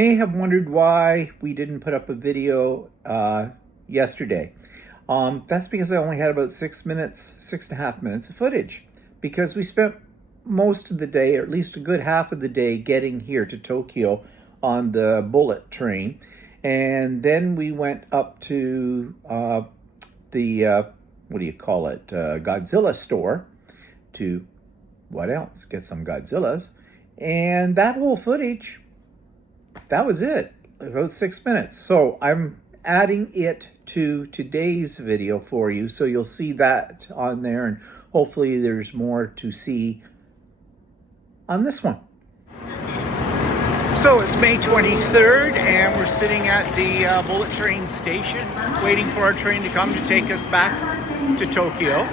may have wondered why we didn't put up a video yesterday. That's because I only had about 6.5 minutes of footage, because we spent most of the day, or at least a good half of the day, getting here to Tokyo on the bullet train. And then we went up to the, Godzilla store to, what else? Get some Godzillas. And that whole footage, that was it, about 6 minutes. So I'm adding it to today's video for you, so you'll see that on there, and hopefully there's more to see on this one. So it's May 23rd, and we're sitting at the bullet train station, waiting for our train to come to take us back to Tokyo.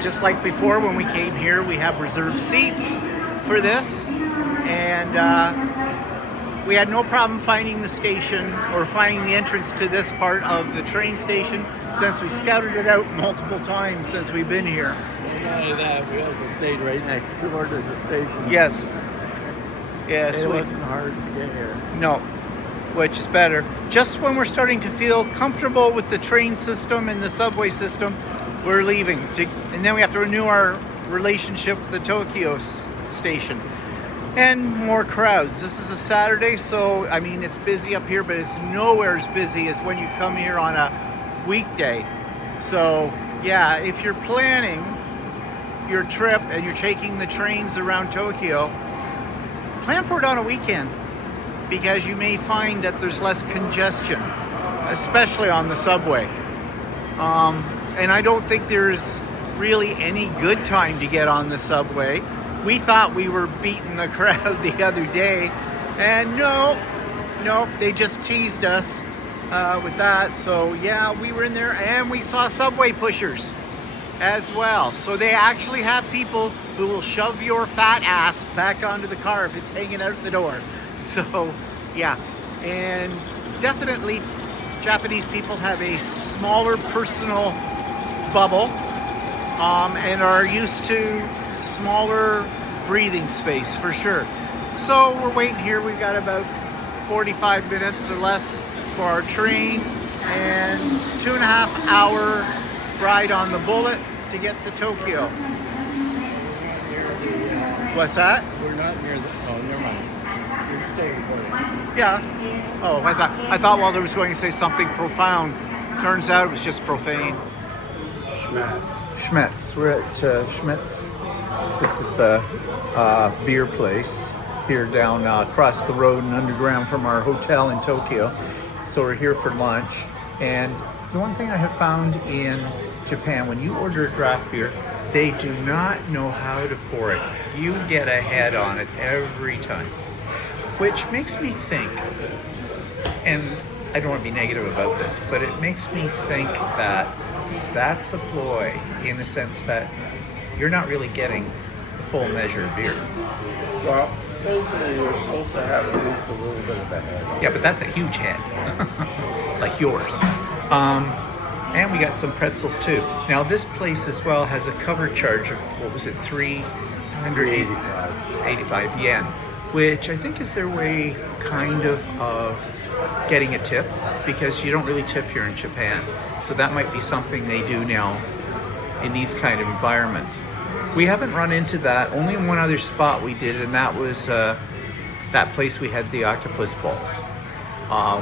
Just like before, when we came here, we have reserved seats for this, and we had no problem finding the station, or finding the entrance to this part of the train station, since we scouted it out multiple times since we've been here. Not only that, we also stayed right next door to the station. Yes. Yes. It wasn't hard to get here. No, which is better. Just when we're starting to feel comfortable with the train system and the subway system, we're leaving. And then we have to renew our relationship with the Tokyo station. And more crowds. This is a Saturday, so I mean, it's busy up here, but it's nowhere as busy as when you come here on a weekday. So yeah, if you're planning your trip and you're taking the trains around Tokyo, plan for it on a weekend, because you may find that there's less congestion, especially on the subway. And I don't think there's really any good time to get on the subway. We thought we were beating the crowd the other day, and no, they just teased us with that. So yeah, we were in there, and we saw subway pushers as well. So they actually have people who will shove your fat ass back onto the car if it's hanging out the door. So yeah, and definitely Japanese people have a smaller personal bubble, and are used to smaller breathing space for sure. So we're waiting here. We've got about 45 minutes or less for our train, and 2.5 hour ride on the bullet to get to Tokyo. What's that? We're not near the. Oh, never mind. You're staying recording. Yeah. Oh, I thought Walter was going to say something profound. Turns out it was just profane. Schmetz. We're at Schmetz. This is the beer place here down across the road and underground from our hotel in Tokyo. So we're here for lunch. And the one thing I have found in Japan, when you order a draft beer, they do not know how to pour it. You get a head on it every time, which makes me think, and I don't want to be negative about this, but it makes me think that that's a ploy, in the sense that you're not really getting the full measure of beer. Well, supposedly you're supposed to have at least a little bit of a head. Yeah, but that's a huge head, like yours. And we got some pretzels too. Now this place as well has a cover charge of, what was it, 385 yen, which I think is their way kind of getting a tip, because you don't really tip here in Japan. So that might be something they do now in these kind of environments. We haven't run into that. Only in one other spot we did, and that was that place we had the octopus balls.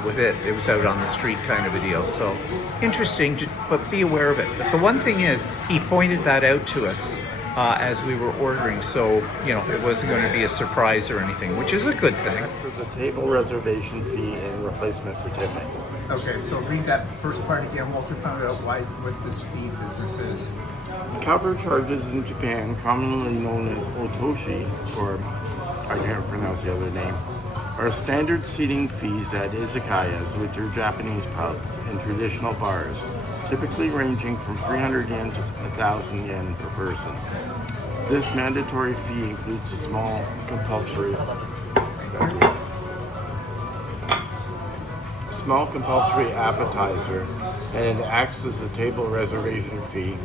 With it was out on the street kind of a deal. So interesting, but be aware of it. But the one thing is, he pointed that out to us as we were ordering, so it wasn't going to be a surprise or anything, which is a good thing. This is a table reservation fee and replacement for tipping. Okay, so read that first part again. Walter found out what this fee business is. Cover charges in Japan, commonly known as otoshi, or I can't pronounce the other name, are standard seating fees at izakayas, which are Japanese pubs, and traditional bars, typically ranging from 300 yen to 1,000 yen per person. This mandatory fee includes a small compulsory appetizer, and it acts as a table reservation fee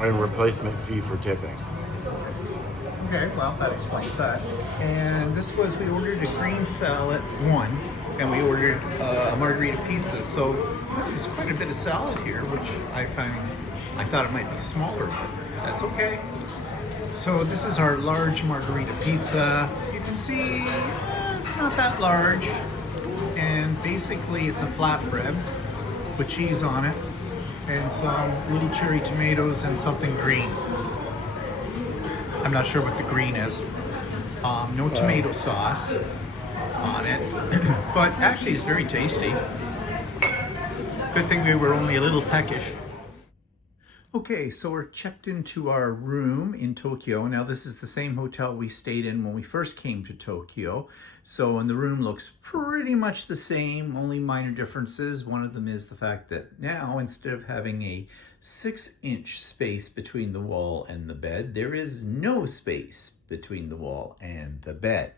and replacement fee for tipping. Okay, well, that explains that. And this was, we ordered a green salad, one, and we ordered a margarita pizza. So there's quite a bit of salad here, which I thought it might be smaller, but that's okay. So this is our large margarita pizza. You can see it's not that large. And basically it's a flatbread with cheese on it and some little cherry tomatoes and something green. I'm not sure what the green is. No tomato sauce on it, but actually it's very tasty. Good thing we were only a little peckish. Okay, so we're checked into our room in Tokyo. Now this is the same hotel we stayed in when we first came to Tokyo. And the room looks pretty much the same, only minor differences. One of them is the fact that now instead of having a 6-inch space between the wall and the bed, there is no space between the wall and the bed.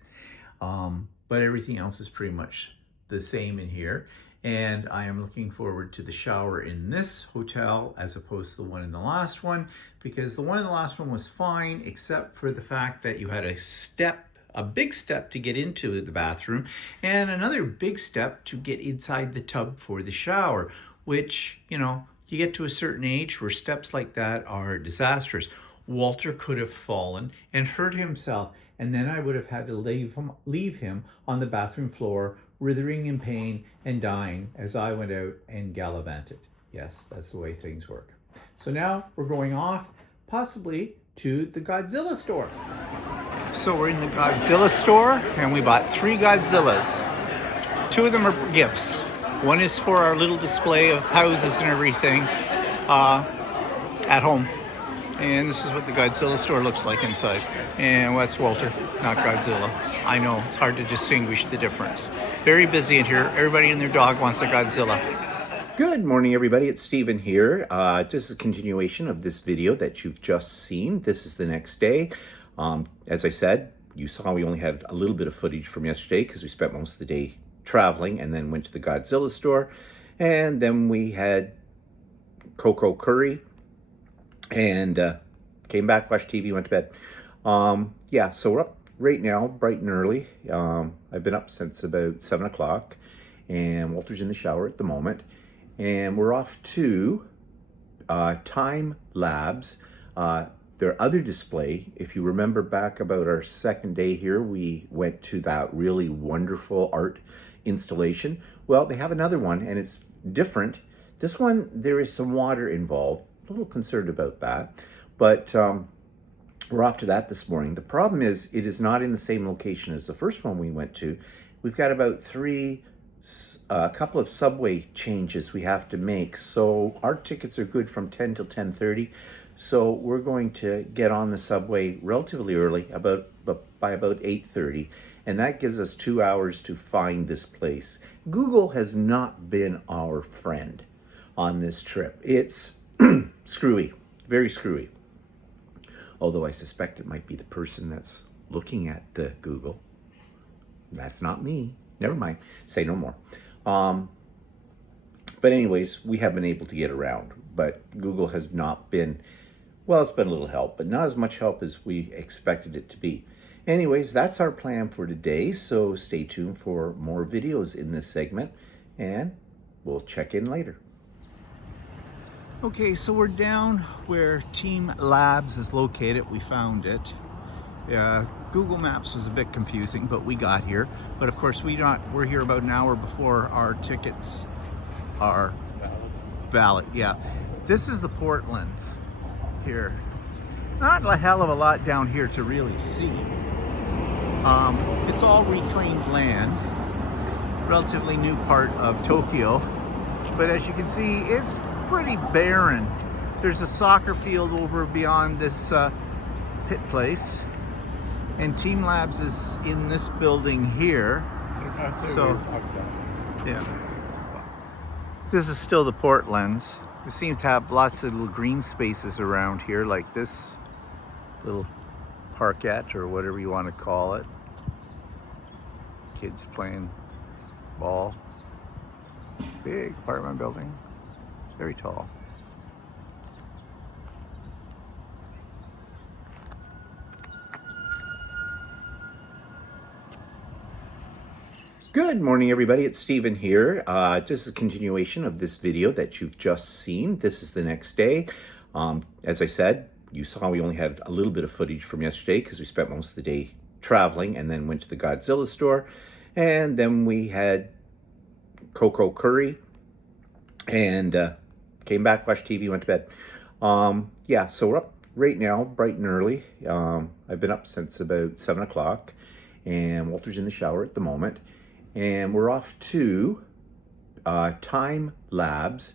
But everything else is pretty much the same in here. And I am looking forward to the shower in this hotel as opposed to the one in the last one, because the one in the last one was fine, except for the fact that you had a big step to get into the bathroom and another big step to get inside the tub for the shower, which, you know, you get to a certain age where steps like that are disastrous. Walter could have fallen and hurt himself, and then I would have had to leave him on the bathroom floor, writhing in pain and dying as I went out and gallivanted. Yes, that's the way things work. So now we're going off, possibly to the Godzilla store. So we're in the Godzilla store, and we bought 3 Godzillas. 2 of them are gifts. One is for our little display of houses and everything at home. And this is what the Godzilla store looks like inside. And that's Walter, not Godzilla. I know, it's hard to distinguish the difference. Very busy in here. Everybody and their dog wants a Godzilla. Good morning, everybody. It's Steven here. Just a continuation of this video that you've just seen. This is the next day. As I said, you saw we only had a little bit of footage from yesterday because we spent most of the day traveling and then went to the Godzilla store. And then we had cocoa curry and came back, watched TV, went to bed. Yeah, so we're up right now, bright and early. I've been up since about 7 o'clock, and Walter's in the shower at the moment. And we're off to TeamLabs, their other display. If you remember back about our second day here, we went to that really wonderful art installation. Well, they have another one, and it's different. This one, there is some water involved. A little concerned about that, but we're off to that this morning. The problem is it is not in the same location as the first one we went to. We've got about a couple of subway changes we have to make. So our tickets are good from 10 till 10:30. So we're going to get on the subway relatively early, by about 8:30. And that gives us 2 hours to find this place. Google has not been our friend on this trip. It's screwy, very screwy. Although I suspect it might be the person that's looking at the Google. That's not me. Never mind. Say no more. But anyways, we have been able to get around. But Google has not been, well, it's been a little help, but not as much help as we expected it to be. Anyways, that's our plan for today. So stay tuned for more videos in this segment, and we'll check in later. Okay, so we're down where TeamLabs is located. We found it. Google Maps was a bit confusing, but we got here. But of course, we're here about an hour before our tickets are valid. Yeah, this is the Portlands here. Not a hell of a lot down here to really see. It's all reclaimed land, relatively new part of Tokyo. But as you can see, it's pretty barren. There's a soccer field over beyond this pit place, and TeamLabs is in this building here. So, yeah, this is still the Portlands. We seem to have lots of little green spaces around here, like this little parkette or whatever you want to call it. Kids playing ball. Big apartment building. Very tall. Good morning, everybody. It's Stephen here. Just a continuation of this video that you've just seen. This is the next day. As I said, you saw we only had a little bit of footage from yesterday because we spent most of the day traveling and then went to the Godzilla store. And then we had Toyko curry and came back, watched TV, went to bed. Yeah, so we're up right now, bright and early. I've been up since about 7 o'clock and Walter's in the shower at the moment. And we're off to TeamLabs,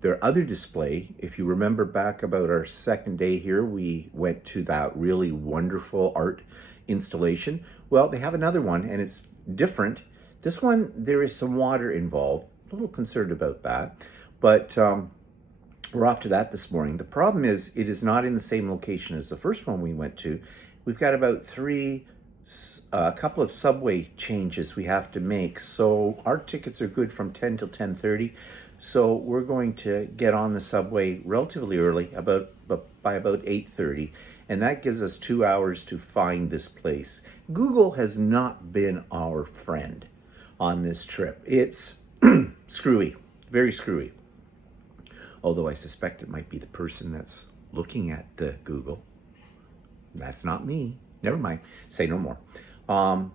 their other display. If you remember back about our second day here, we went to that really wonderful art installation. Well, they have another one and it's different. This one, there is some water involved. A little concerned about that, but we're off to that this morning. The problem is it is not in the same location as the first one we went to. We've got about a couple of subway changes we have to make. So our tickets are good from 10 till 10:30. So we're going to get on the subway relatively early, by about 8:30. And that gives us 2 hours to find this place. Google has not been our friend on this trip. It's screwy, very screwy. Although I suspect it might be the person that's looking at the Google. That's not me. Never mind, say no more. But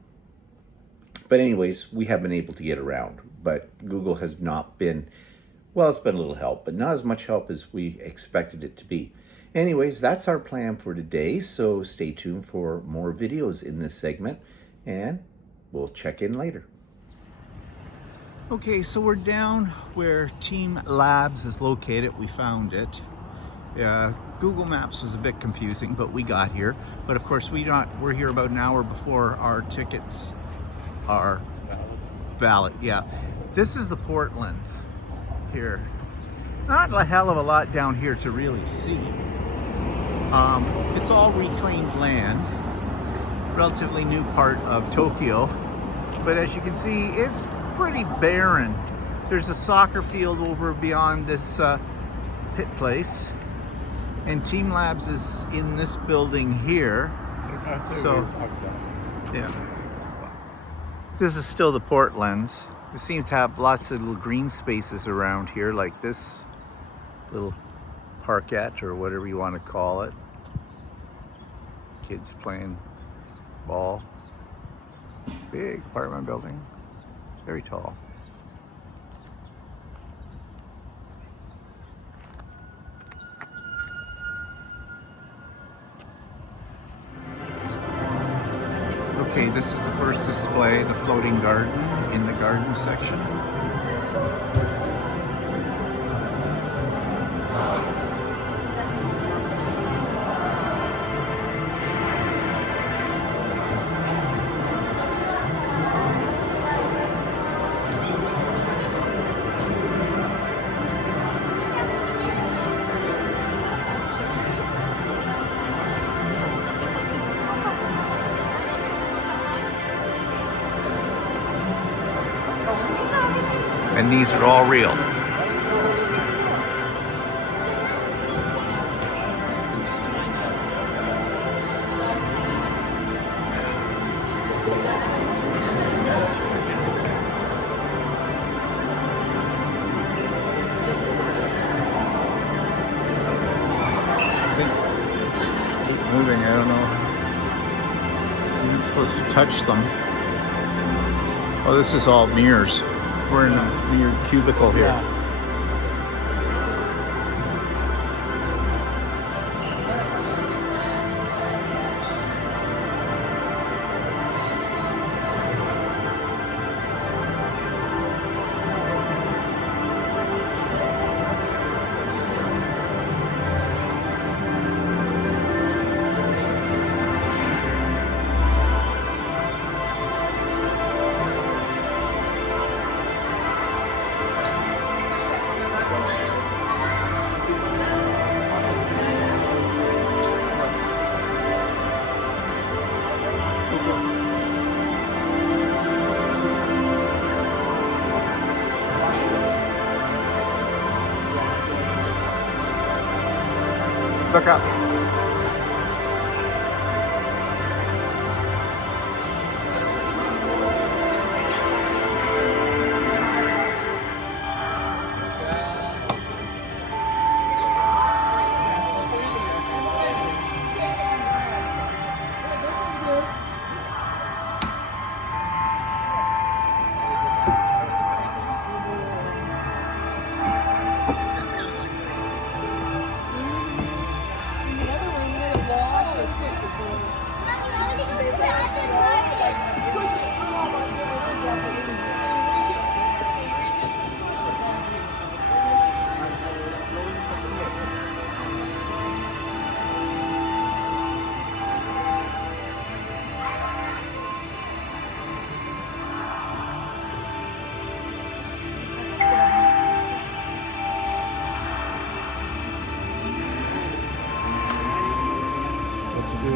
anyways, we have been able to get around, but Google has not been, well, it's been a little help, but not as much help as we expected it to be. Anyways, that's our plan for today, so stay tuned for more videos in this segment, and we'll check in later. Okay, so we're down where TeamLabs is located. We found it. Google Maps was a bit confusing, but we got here. But of course, we're here about an hour before our tickets are valid. Yeah, this is the Portlands here. Not a hell of a lot down here to really see. It's all reclaimed land, relatively new part of Tokyo. But as you can see, it's pretty barren. There's a soccer field over beyond this pit place. And TeamLabs is in this building here. So, yeah. This is still the Portlands. We seem to have lots of little green spaces around here, like this little parkette or whatever you want to call it. Kids playing ball. Big apartment building, very tall. Okay, this is the first display, the floating garden in the garden section. And these are all real. Keep moving, I don't know. I'm not supposed to touch them. Oh, this is all mirrors. We're in a weird cubicle here. Yeah. Look up.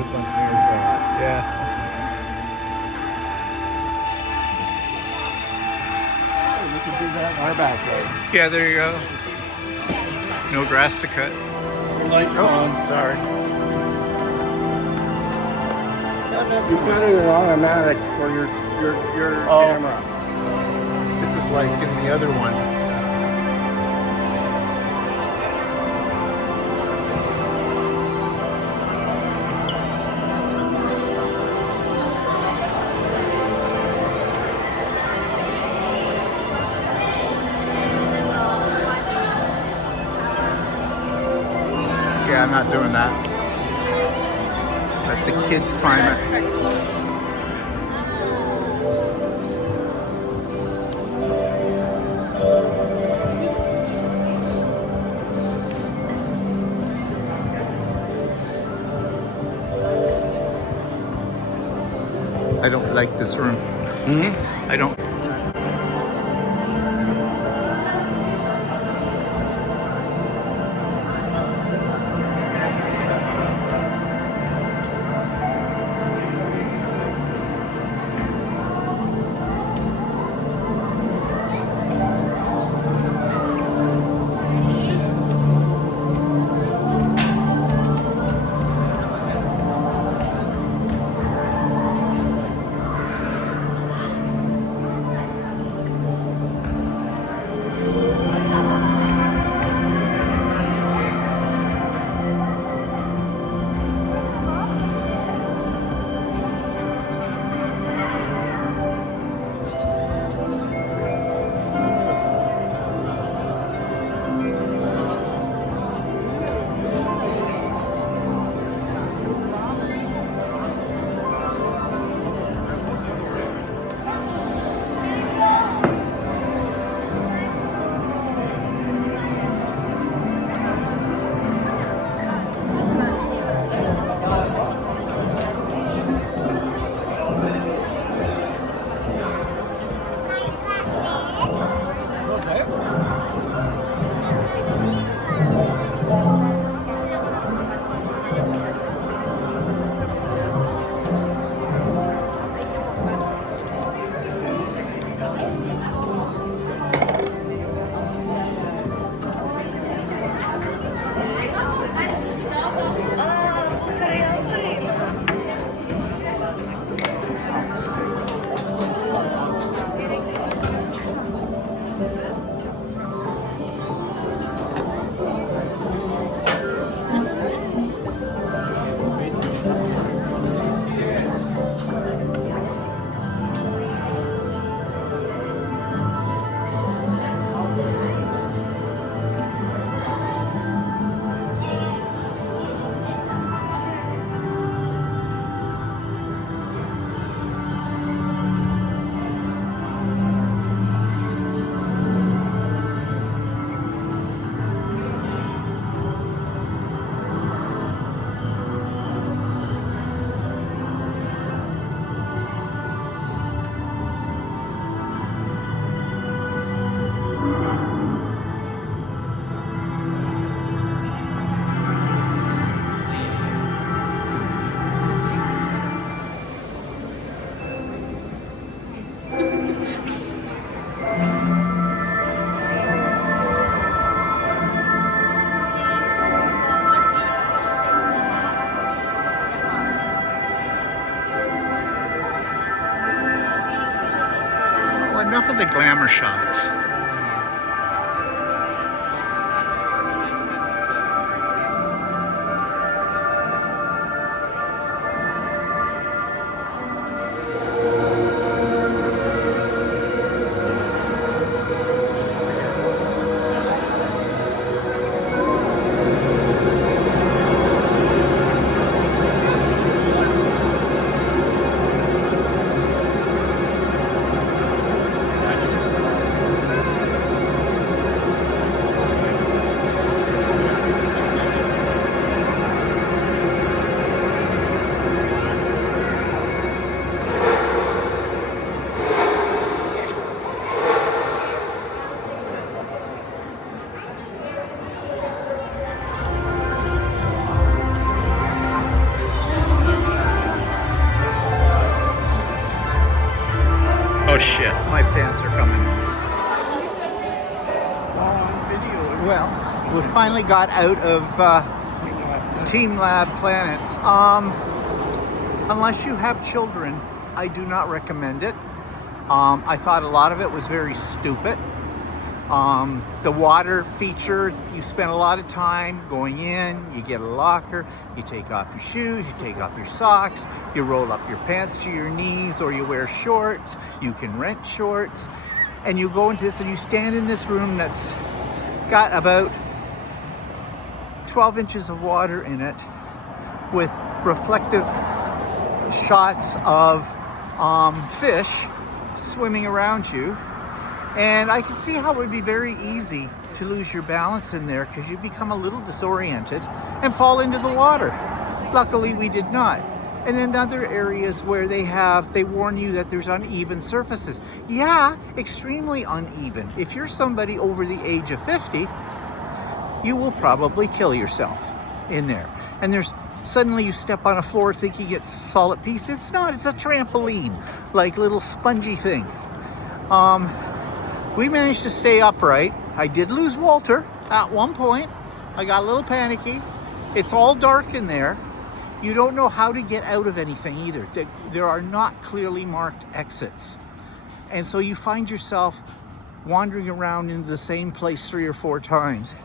with one of your guys. Yeah. We can do that in our backyard. Yeah, there you go. No grass to cut. Lights Oh, on. sorry. You've got it automatic for your Oh. camera. This is like in the other one. Yeah, I'm not doing that. Let the kids climb it. I don't like this room. I don't. Well, enough of the glamour shots. plants are coming. Well, we finally got out of TeamLab planets. Unless you have children, I do not recommend it. I thought a lot of it was very stupid. The water feature, you spend a lot of time going in, you get a locker, you take off your shoes, you take off your socks, you roll up your pants to your knees, or you wear shorts, you can rent shorts, and you go into this and you stand in this room that's got about 12 inches of water in it with reflective shots of fish swimming around you. And I can see how it would be very easy to lose your balance in there because you become a little disoriented and fall into the water. Luckily, we did not. And in other areas where they warn you that there's uneven surfaces. Yeah, extremely uneven. If you're somebody over the age of 50, you will probably kill yourself in there. And suddenly you step on a floor thinking it's a solid piece. It's not, it's a trampoline, like little spongy thing. We managed to stay upright. I did lose Walter at one point. I got a little panicky. It's all dark in there. You don't know how to get out of anything either. There are not clearly marked exits. And so you find yourself wandering around into the same place 3 or 4 times.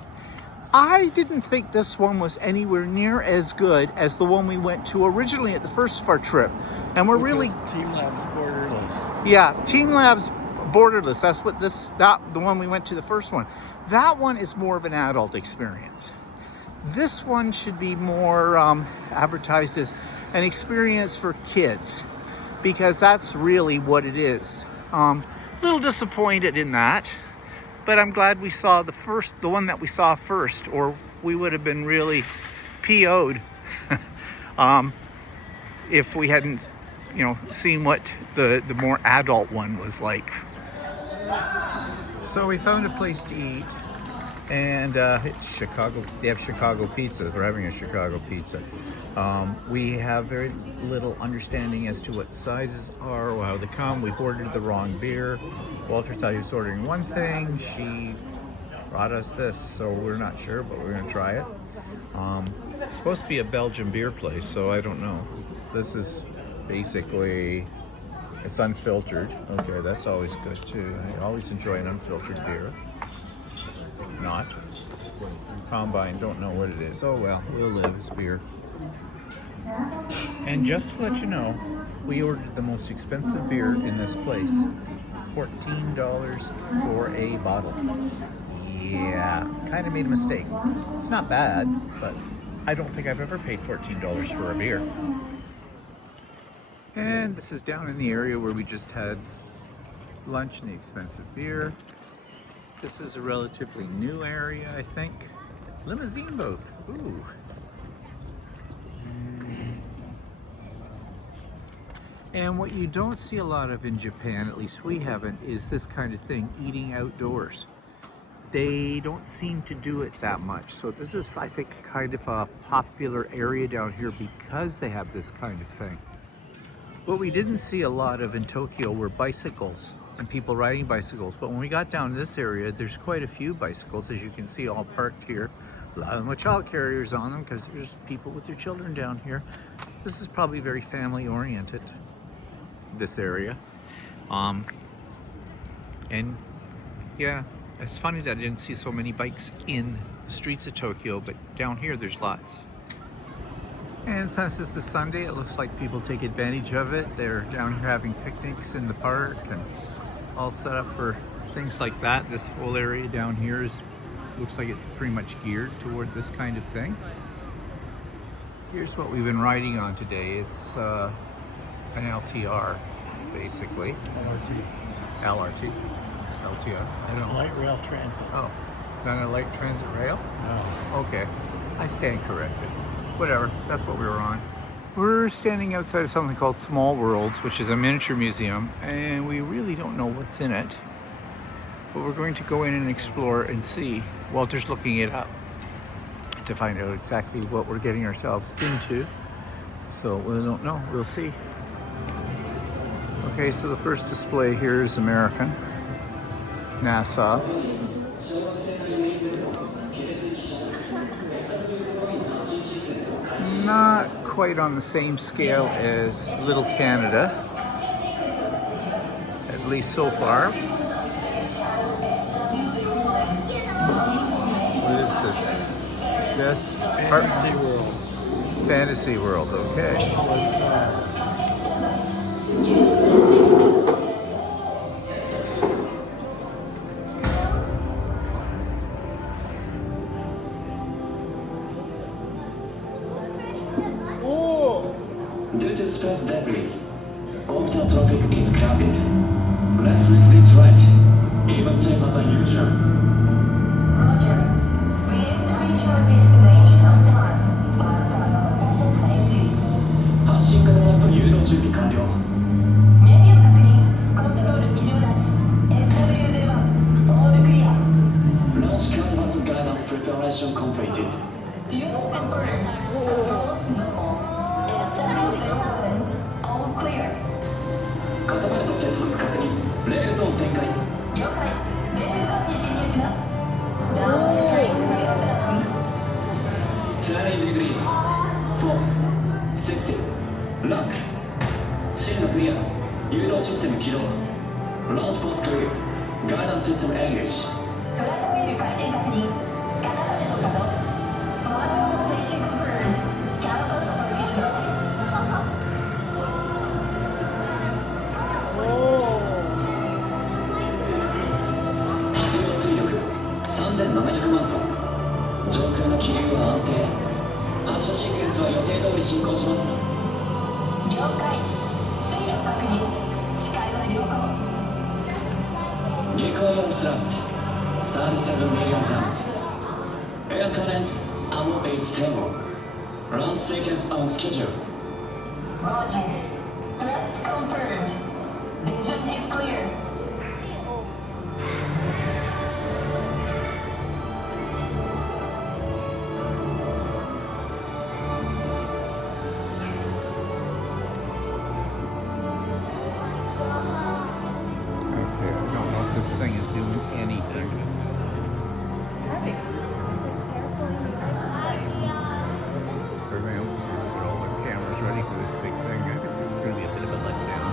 I didn't think this one was anywhere near as good as the one we went to originally at the first of our trip. And we're really... TeamLabs borderless. Yeah, TeamLabs borderless. That's what the one we went to the first one. That one is more of an adult experience. This one should be more advertised as an experience for kids, because that's really what it is. A little disappointed in that, but I'm glad we saw the one that we saw first, or we would have been really PO'd if we hadn't, seen what the more adult one was like. So we found a place to eat. And it's Chicago. They have Chicago pizza. We're having a Chicago pizza. We have very little understanding as to what sizes are or how they come. We've ordered the wrong beer. Walter thought he was ordering one thing. She brought us this, so we're not sure, but we're gonna try it. It's supposed to be a Belgian beer place, so I don't know. This is basically, it's unfiltered. Okay, that's always good too. I always enjoy an unfiltered beer. Not. Combine, don't know what it is. Oh well, we'll live. It's beer. And just to let you know, we ordered the most expensive beer in this place. $14 for a bottle. Yeah, kind of made a mistake. It's not bad, but I don't think I've ever paid $14 for a beer. And this is down in the area where we just had lunch and the expensive beer. This is a relatively new area, I think. Limousine boat. Ooh. And what you don't see a lot of in Japan, at least we haven't, is this kind of thing, eating outdoors. They don't seem to do it that much. So this is, I think, kind of a popular area down here because they have this kind of thing. What we didn't see a lot of in Tokyo were bicycles and people riding bicycles. But when we got down to this area, there's quite a few bicycles, as you can see, all parked here. A lot of them with child carriers on them because there's people with their children down here. This is probably very family oriented, this area. And yeah, it's funny that I didn't see so many bikes in the streets of Tokyo, but down here there's lots. And since this is Sunday, it looks like people take advantage of it. They're down here having picnics in the park and all set up for things like that. This whole area down here looks like it's pretty much geared toward this kind of thing. Here's what we've been riding on today. It's an LTR, basically. LRT. LTR. And a light rail transit. Oh, not a light transit rail? No. Okay, I stand corrected. Whatever, that's what we were on. We're standing outside of something called Small Worlds, which is a miniature museum, and we really don't know what's in it. But we're going to go in and explore and see. Walter's looking it up to find out exactly what we're getting ourselves into. So we don't know, we'll see. Okay, so the first display here is American. NASA. Not quite on the same scale as Little Canada, at least so far. What is this? Yes, Fantasy World. Fantasy World, okay. Due to space debris, orbital traffic is crowded. Let's make this right, even safer than usual. Roger. We aim to reach our destination on time, while prioritizing safety. 発進型ロボット誘導準備完了。燃料確認。コントロール異常なし。SW01、オールクリア。Launch catapult guidance preparation completed. Fuel confirmed. Controls normal. SW01、all clear. カタパルト接続確認。レールゾーン展開。了解。レールゾーンに進入します。Down train rail 20 degrees. 4, 60. Lock. 進路クリア。誘導システム起動。Launch post clear. Guidance system engage. フラットウィール回転確認。カタパルト稼働。Forward rotation confirmed. Catapult operational. 必要水力3700万トン。上空の気流は安定。発射シークエンスは予定通り進行します。了解。水路確認。視界は良好。Nuclear thrust 37 million tons. Air currents ammo is stable. Launch sequence on schedule. Roger. Thrust confirmed. Vision is clear. Okay, I don't know if this thing is doing anything. Everybody else is going to put all their cameras ready for this big thing. I think this is going to be a bit of a letdown.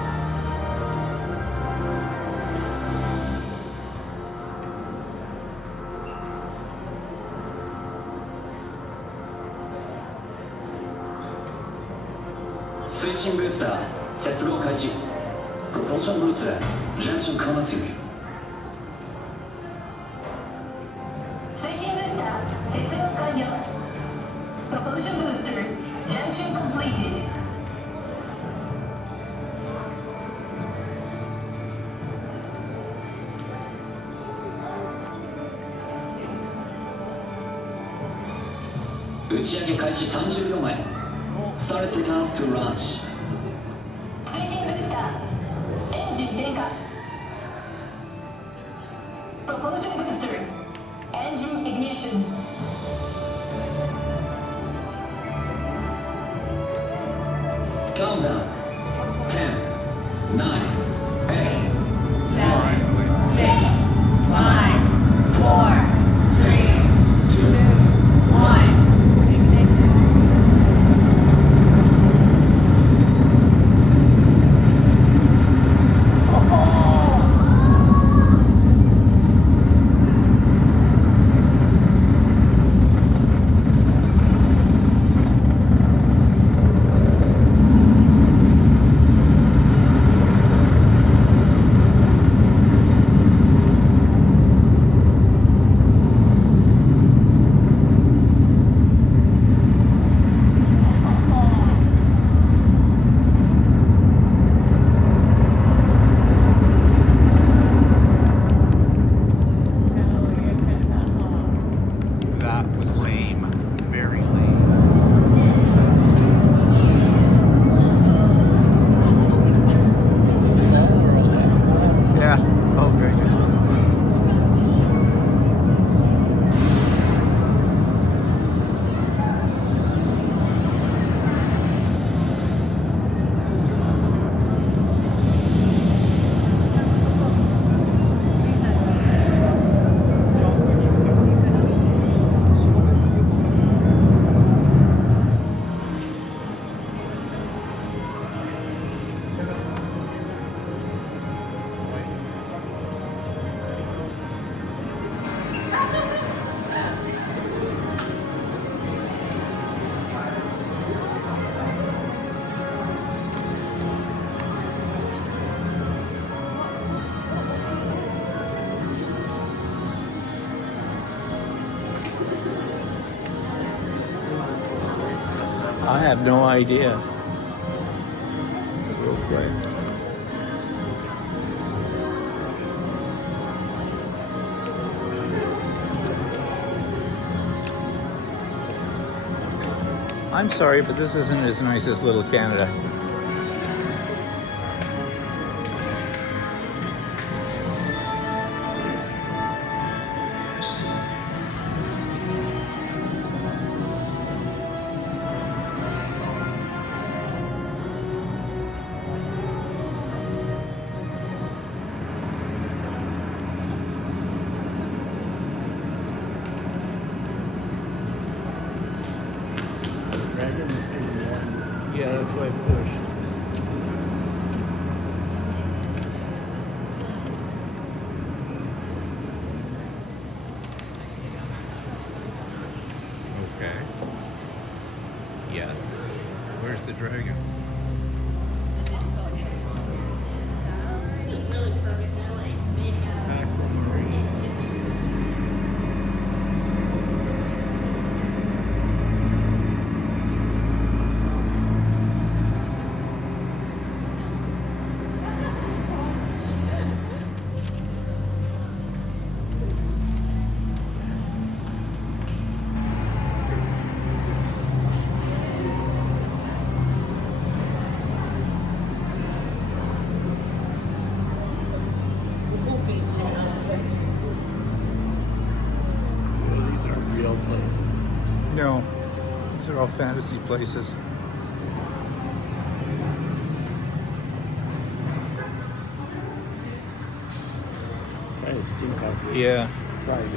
Switching booster 接合開始。Propulsion booster junction commencing. 推進ブースター接合完了。Propulsion booster junction completed. Launch 打ち上げ開始30秒前。30 seconds to launch. 推進ブースターエンジン点火。Propulsion booster engine ignition. Countdown. 10, 9, 8, 7, 6, 5, 4, 3, 2, 1. That was lame. Very lame. It's a small world. Yeah. Oh, very good. I have no idea. Real quick. I'm sorry, but this isn't as nice as Little Canada. Yeah, that's why I pushed. Okay. Yes. Where's the dragon? Aquamarine. These are real places. No, these are all fantasy places. Kind of stink out here. Yeah. Sorry.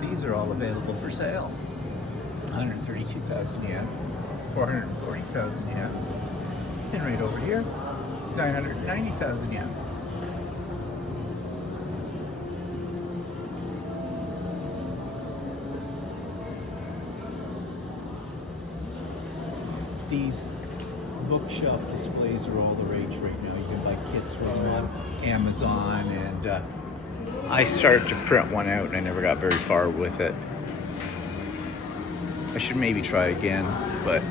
These are all available for sale. 132,000 yen, 440,000 yen, and right over here, 990,000 yen. These bookshelf displays are all the rage right now. You can buy kits from Amazon, and I started to print one out and I never got very far with it. I should maybe try again, but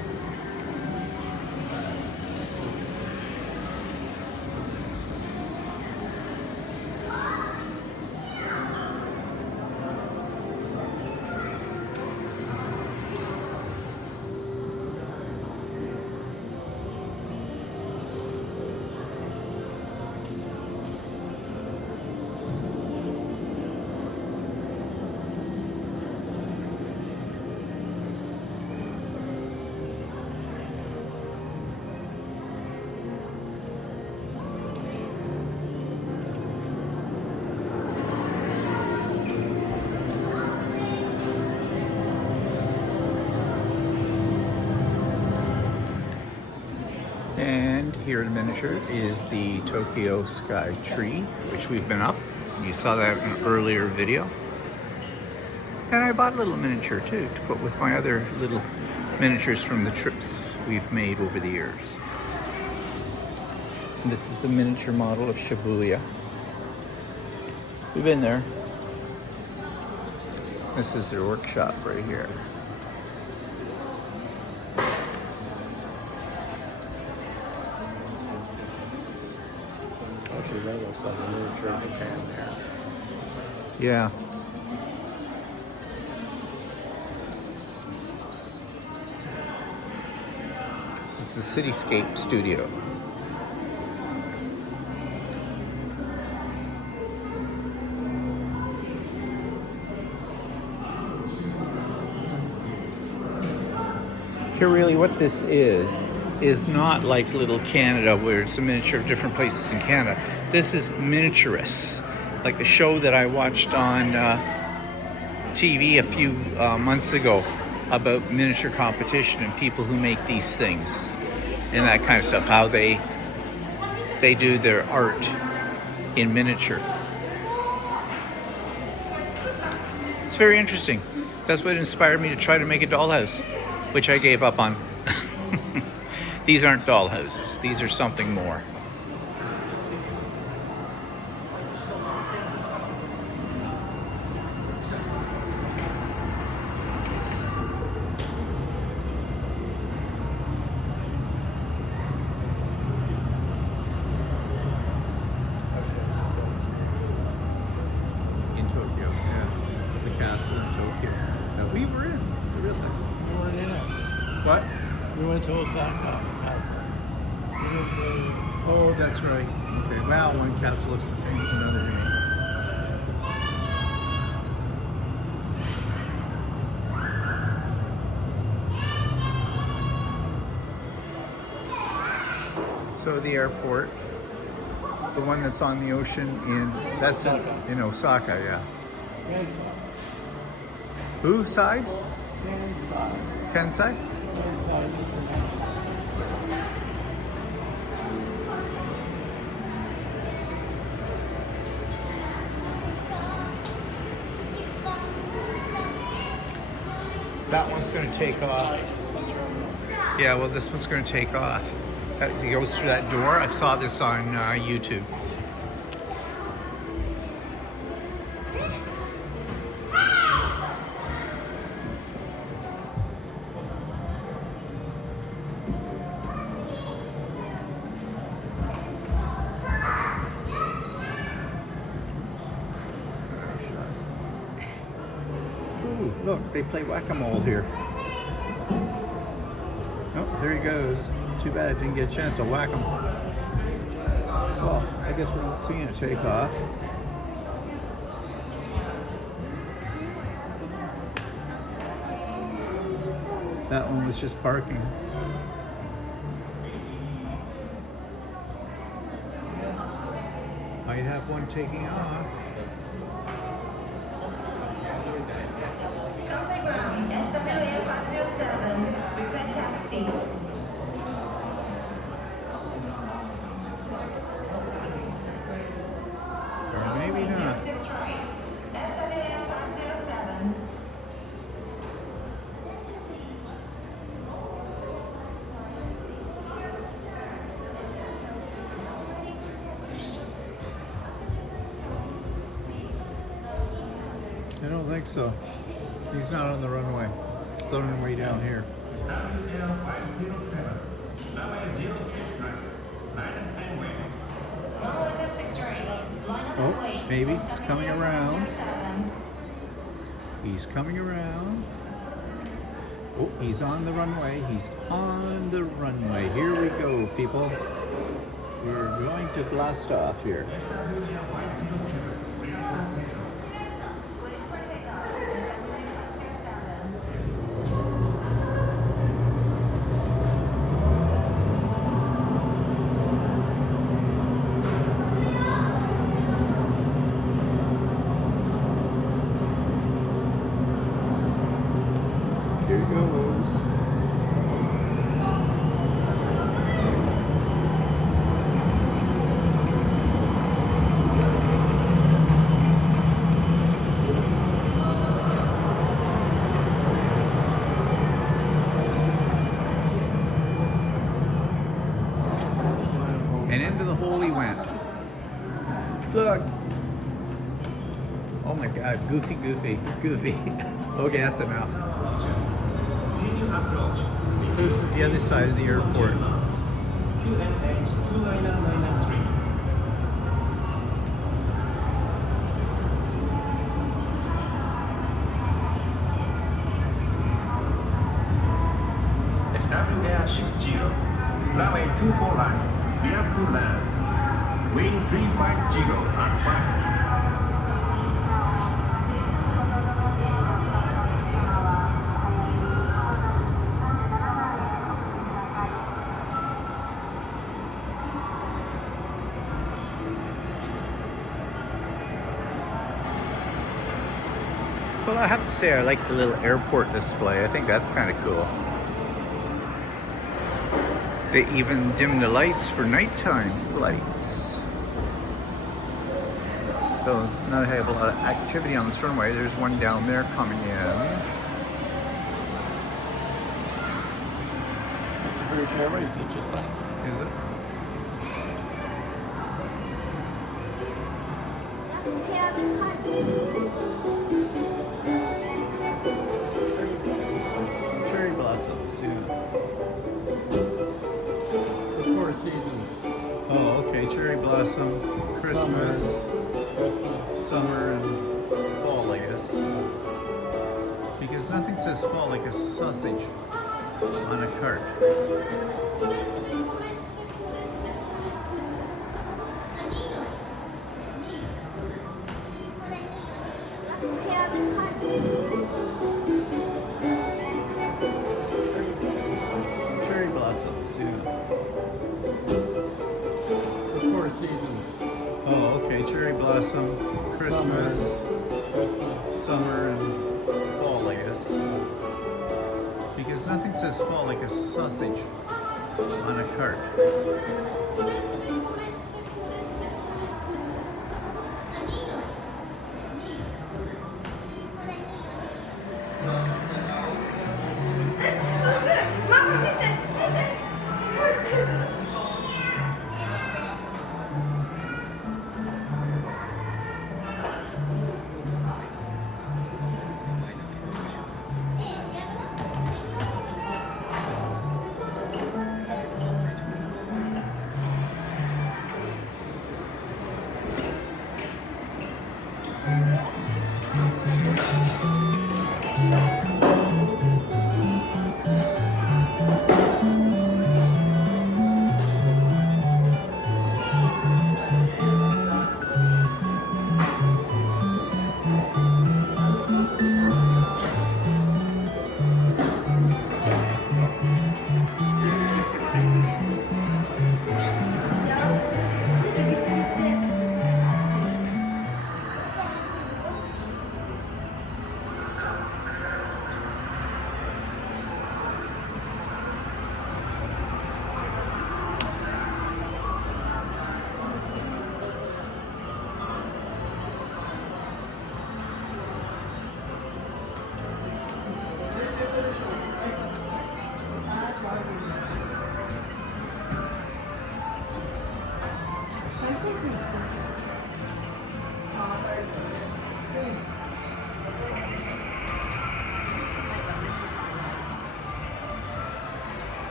and here in miniature is the Tokyo Sky Tree, which we've been up. You saw that in an earlier video. And I bought a little miniature too to put with my other little miniatures from the trips we've made over the years. And this is a miniature model of Shibuya. We've been there. This is their workshop right here. Actually, that looks like a miniature of Japan there. Yeah. This is the Cityscape Studio. Here, really, what this is not like Little Canada, where it's a miniature of different places in Canada. This is miniaturists, like a show that I watched on TV a few months ago about miniature competition and people who make these things and that kind of stuff, how they do their art in miniature. It's very interesting. That's what inspired me to try to make a dollhouse, which I gave up on. These aren't dollhouses. These are something more. In Tokyo, yeah. It's the castle in Tokyo that we were in. Terrific. We weren't in it. What? We went to Osaka. Oh, that's right. Okay. Well, one castle looks the same as another. So the airport, the one that's on the ocean that's Osaka. in Osaka, yeah. Kansai. Who side? Kansai. Kansai? Kansai. That one's going to take off. Yeah, well, this one's going to take off. It goes through that door. I saw this on YouTube. Ooh, look, they play whack-a-mole here. Oh, there he goes. Too bad I didn't get a chance to whack him. Well, I guess we're not seeing it take off. That one was just parking. Might have one taking off. Or maybe not. I don't think so. He's not on the runway. It's the runway down here. Oh, maybe he's coming around. He's coming around. Oh, he's on the runway. He's on the runway. Here we go, people. We're going to blast off here. Here he goes. And into the hole he went. Look. Oh my God, goofy. Okay, that's enough. So this is the other side of the airport. Starting Air 60, runway 24 line, clear to land. Wind 350 and 5. Well, I have to say I like the little airport display. I think that's kind of cool. They even dim the lights for nighttime flights. So now I have a lot of activity on this runway. There's one down there coming in. It's a British Airways that just landed. Is it? Cherry blossoms, yeah. It's the Four Seasons. Oh, okay. Cherry blossom, Christmas, Christmas. summer, and fall, I guess. Because nothing says fall like a sausage on a cart. Cherry blossoms, yeah. It's the Four Seasons. Oh, okay. Cherry blossom, Christmas, Christmas. summer, and fall, I guess. Because nothing says fall like a sausage on a cart.